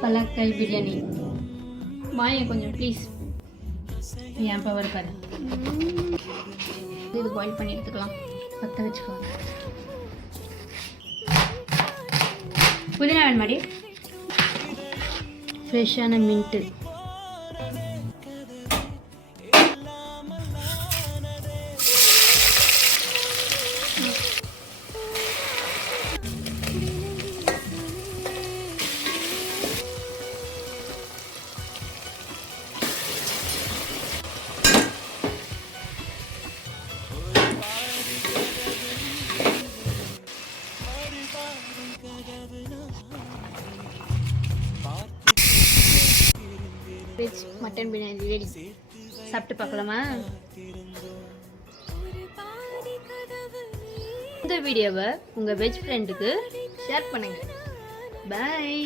பலக்காய் பிரியாணி. வாங்க கொஞ்சம் please. N power பாரு. இது பாயில் பண்ணி எடுத்துக்கலாம். பற்ற வச்சுக்கலாம். புதினா வேணுமாடி? ஃப்ரெஷ்ஷான mint. Veg mutton biryani ready. சாப்பிட்டு பார்க்கலாமா? இந்த வீடியோவை உங்கள் வெஜ் ஃப்ரெண்டுக்கு ஷேர் பண்ணுங்கள். பாய்.